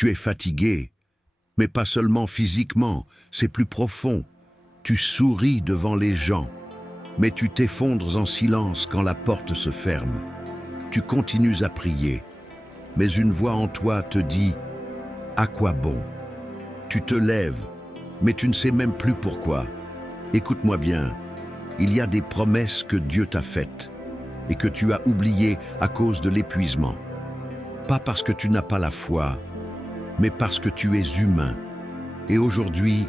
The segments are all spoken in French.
Tu es fatigué, mais pas seulement physiquement, c'est plus profond. Tu souris devant les gens, mais tu t'effondres en silence quand la porte se ferme. Tu continues à prier, mais une voix en toi te dit « À quoi bon ?» Tu te lèves, mais tu ne sais même plus pourquoi. Écoute-moi bien, il y a des promesses que Dieu t'a faites et que tu as oubliées à cause de l'épuisement. Pas parce que tu n'as pas la foi, mais parce que tu es humain. Et aujourd'hui,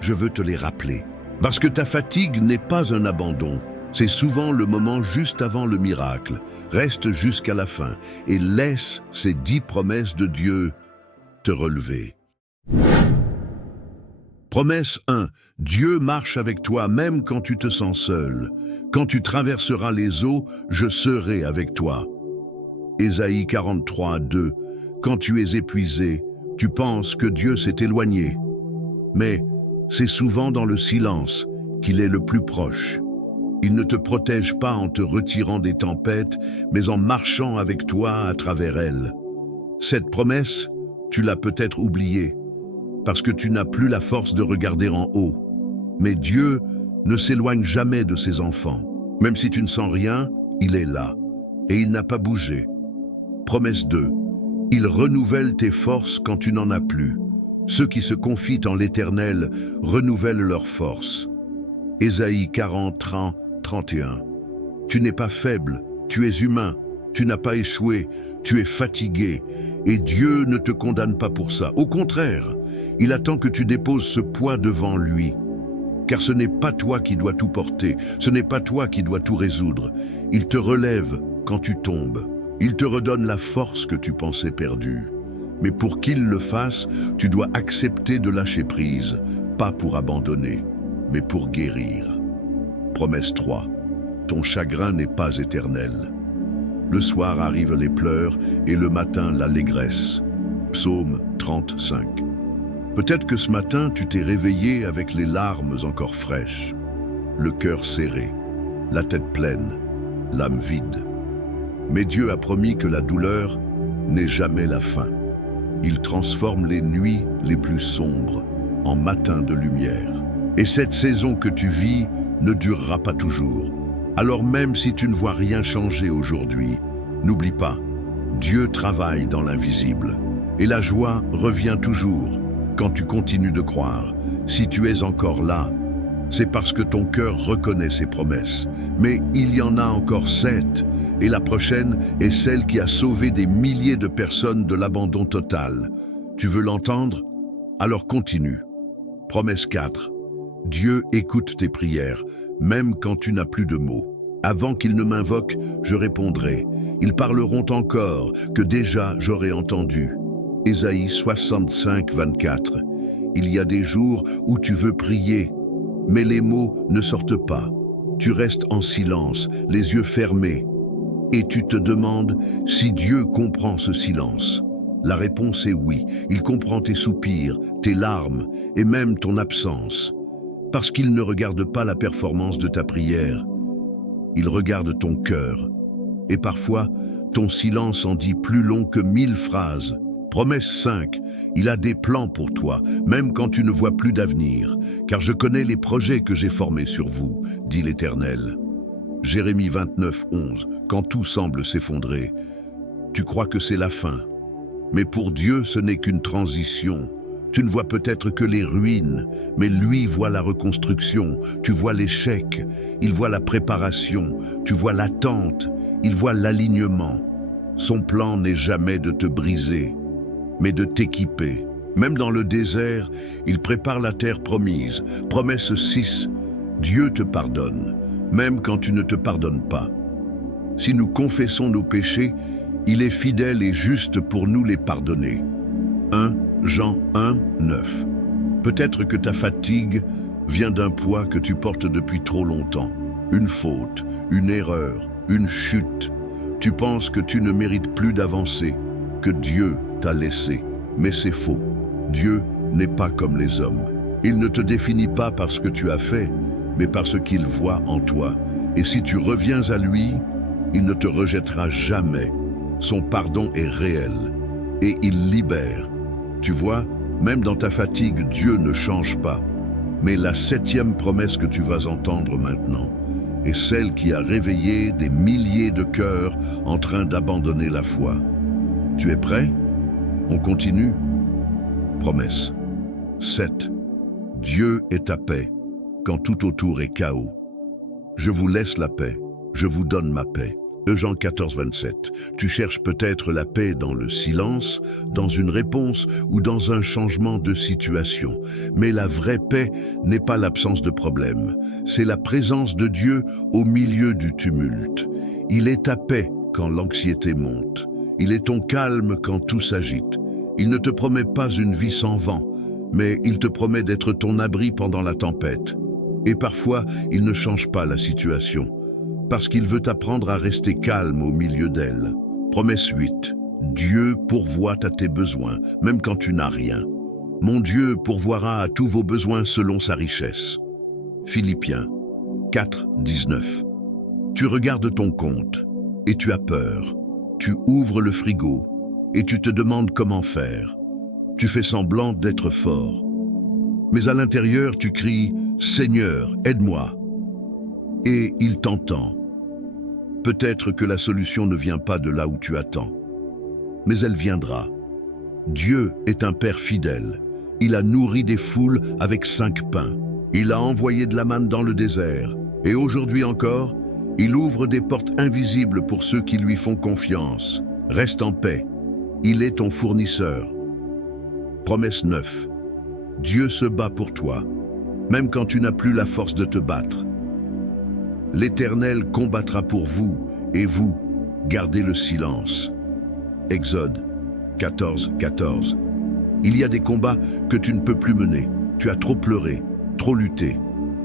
je veux te les rappeler. Parce que ta fatigue n'est pas un abandon. C'est souvent le moment juste avant le miracle. Reste jusqu'à la fin et laisse ces 10 promesses de Dieu te relever. Promesse 1. Dieu marche avec toi même quand tu te sens seul. Quand tu traverseras les eaux, je serai avec toi. Ésaïe 43, 2. Quand tu es épuisé, tu penses que Dieu s'est éloigné. Mais c'est souvent dans le silence qu'il est le plus proche. Il ne te protège pas en te retirant des tempêtes, mais en marchant avec toi à travers elles. Cette promesse, tu l'as peut-être oubliée, parce que tu n'as plus la force de regarder en haut. Mais Dieu ne s'éloigne jamais de ses enfants. Même si tu ne sens rien, il est là, et il n'a pas bougé. Promesse 2. Il renouvelle tes forces quand tu n'en as plus. Ceux qui se confient en l'Éternel renouvellent leurs forces. Ésaïe 40, 30, 31. Tu n'es pas faible, tu es humain, tu n'as pas échoué, tu es fatigué, et Dieu ne te condamne pas pour ça. Au contraire, il attend que tu déposes ce poids devant lui. Car ce n'est pas toi qui dois tout porter, ce n'est pas toi qui dois tout résoudre. Il te relève quand tu tombes. Il te redonne la force que tu pensais perdue. Mais pour qu'il le fasse, tu dois accepter de lâcher prise, pas pour abandonner, mais pour guérir. Promesse 3. Ton chagrin n'est pas éternel. Le soir arrivent les pleurs et le matin l'allégresse. Psaume 35. Peut-être que ce matin, tu t'es réveillé avec les larmes encore fraîches, le cœur serré, la tête pleine, l'âme vide. Mais Dieu a promis que la douleur n'est jamais la fin. Il transforme les nuits les plus sombres en matins de lumière. Et cette saison que tu vis ne durera pas toujours. Alors même si tu ne vois rien changer aujourd'hui, n'oublie pas, Dieu travaille dans l'invisible. Et la joie revient toujours quand tu continues de croire. Si tu es encore là, c'est parce que ton cœur reconnaît ses promesses. Mais il y en a encore 7, et la prochaine est celle qui a sauvé des milliers de personnes de l'abandon total. Tu veux l'entendre? Alors continue. Promesse 4. Dieu écoute tes prières, même quand tu n'as plus de mots. Avant qu'ils ne m'invoquent, je répondrai. Ils parleront encore, que déjà j'aurai entendu. Ésaïe 65, 24. Il y a des jours où tu veux prier, mais les mots ne sortent pas. Tu restes en silence, les yeux fermés, et tu te demandes si Dieu comprend ce silence. La réponse est oui, il comprend tes soupirs, tes larmes et même ton absence. Parce qu'il ne regarde pas la performance de ta prière, il regarde ton cœur. Et parfois, ton silence en dit plus long que 1000 phrases. Promesse 5, il a des plans pour toi, même quand tu ne vois plus d'avenir, car je connais les projets que j'ai formés sur vous, dit l'Éternel. Jérémie 29, 11, quand tout semble s'effondrer, tu crois que c'est la fin. Mais pour Dieu, ce n'est qu'une transition. Tu ne vois peut-être que les ruines, mais lui voit la reconstruction, tu vois l'échec, il voit la préparation, tu vois l'attente, il voit l'alignement. Son plan n'est jamais de te briser, mais de t'équiper. Même dans le désert, il prépare la terre promise. Promesse 6, Dieu te pardonne, même quand tu ne te pardonnes pas. Si nous confessons nos péchés, il est fidèle et juste pour nous les pardonner. 1 Jean 1, 9. Peut-être que ta fatigue vient d'un poids que tu portes depuis trop longtemps. Une faute, une erreur, une chute. Tu penses que tu ne mérites plus d'avancer, que Dieu t'a laissé. Mais c'est faux. Dieu n'est pas comme les hommes. Il ne te définit pas par ce que tu as fait, mais par ce qu'il voit en toi. Et si tu reviens à lui, il ne te rejettera jamais. Son pardon est réel et il libère. Tu vois, même dans ta fatigue, Dieu ne change pas. Mais la 7e promesse que tu vas entendre maintenant est celle qui a réveillé des milliers de cœurs en train d'abandonner la foi. Tu es prêt? On continue? Promesse 7. Dieu est ta paix, quand tout autour est chaos. Je vous laisse la paix, je vous donne ma paix. Jean 14, 27. Tu cherches peut-être la paix dans le silence, dans une réponse ou dans un changement de situation. Mais la vraie paix n'est pas l'absence de problème. C'est la présence de Dieu au milieu du tumulte. Il est ta paix quand l'anxiété monte. Il est ton calme quand tout s'agite. Il ne te promet pas une vie sans vent, mais il te promet d'être ton abri pendant la tempête. Et parfois, il ne change pas la situation, parce qu'il veut t'apprendre à rester calme au milieu d'elle. Promesse 8. Dieu pourvoit à tes besoins, même quand tu n'as rien. Mon Dieu pourvoira à tous vos besoins selon sa richesse. Philippiens 4, 19. Tu regardes ton compte et tu as peur. Tu ouvres le frigo et tu te demandes comment faire. Tu fais semblant d'être fort. Mais à l'intérieur, tu cries « Seigneur, aide-moi » et il t'entend. Peut-être que la solution ne vient pas de là où tu attends, mais elle viendra. Dieu est un Père fidèle. Il a nourri des foules avec 5 pains. Il a envoyé de la manne dans le désert. Et aujourd'hui encore, il ouvre des portes invisibles pour ceux qui lui font confiance. Reste en paix. Il est ton fournisseur. Promesse 9. Dieu se bat pour toi, même quand tu n'as plus la force de te battre. L'Éternel combattra pour vous, et vous, gardez le silence. Exode 14, 14. Il y a des combats que tu ne peux plus mener. Tu as trop pleuré, trop lutté.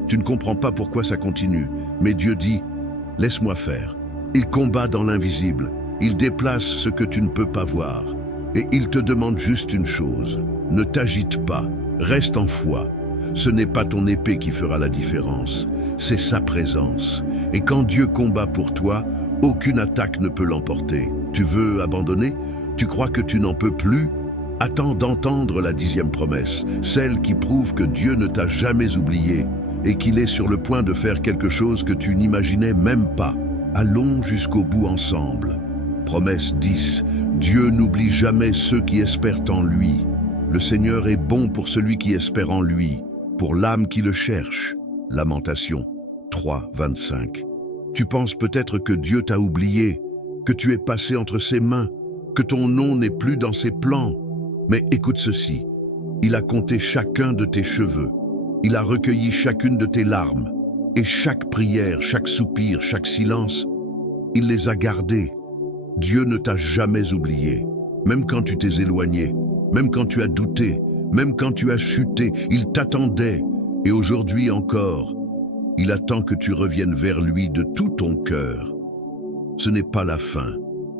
Tu ne comprends pas pourquoi ça continue. Mais Dieu dit, laisse-moi faire. Il combat dans l'invisible. Il déplace ce que tu ne peux pas voir. Et il te demande juste une chose. Ne t'agite pas. Reste en foi. Ce n'est pas ton épée qui fera la différence, c'est sa présence. Et quand Dieu combat pour toi, aucune attaque ne peut l'emporter. Tu veux abandonner? Tu crois que tu n'en peux plus? Attends d'entendre la 10e promesse, celle qui prouve que Dieu ne t'a jamais oublié et qu'il est sur le point de faire quelque chose que tu n'imaginais même pas. Allons jusqu'au bout ensemble. Promesse 10. Dieu n'oublie jamais ceux qui espèrent en lui. Le Seigneur est bon pour celui qui espère en lui, pour l'âme qui le cherche. Lamentation 3, 25. Tu penses peut-être que Dieu t'a oublié, que tu es passé entre ses mains, que ton nom n'est plus dans ses plans. Mais écoute ceci, il a compté chacun de tes cheveux, il a recueilli chacune de tes larmes, et chaque prière, chaque soupir, chaque silence, il les a gardés. Dieu ne t'a jamais oublié, même quand tu t'es éloigné, même quand tu as douté, même quand tu as chuté, il t'attendait. Et aujourd'hui encore, il attend que tu reviennes vers lui de tout ton cœur. Ce n'est pas la fin,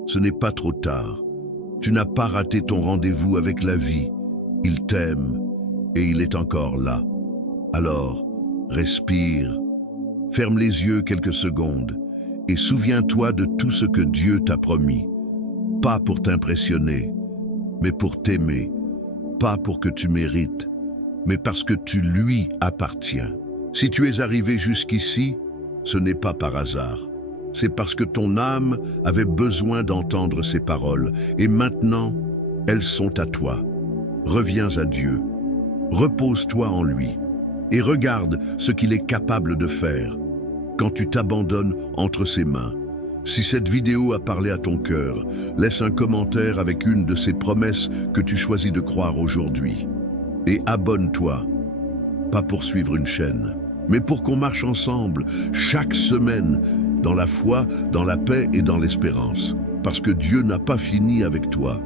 ce n'est pas trop tard. Tu n'as pas raté ton rendez-vous avec la vie. Il t'aime et il est encore là. Alors, respire, ferme les yeux quelques secondes et souviens-toi de tout ce que Dieu t'a promis. Pas pour t'impressionner, mais pour t'aimer. Pas pour que tu mérites, mais parce que tu lui appartiens. Si tu es arrivé jusqu'ici, ce n'est pas par hasard. C'est parce que ton âme avait besoin d'entendre ces paroles. Et maintenant, elles sont à toi. Reviens à Dieu. Repose-toi en lui. Et regarde ce qu'il est capable de faire quand tu t'abandonnes entre ses mains. Si cette vidéo a parlé à ton cœur, laisse un commentaire avec une de ces promesses que tu choisis de croire aujourd'hui. Et abonne-toi, pas pour suivre une chaîne, mais pour qu'on marche ensemble, chaque semaine, dans la foi, dans la paix et dans l'espérance. Parce que Dieu n'a pas fini avec toi.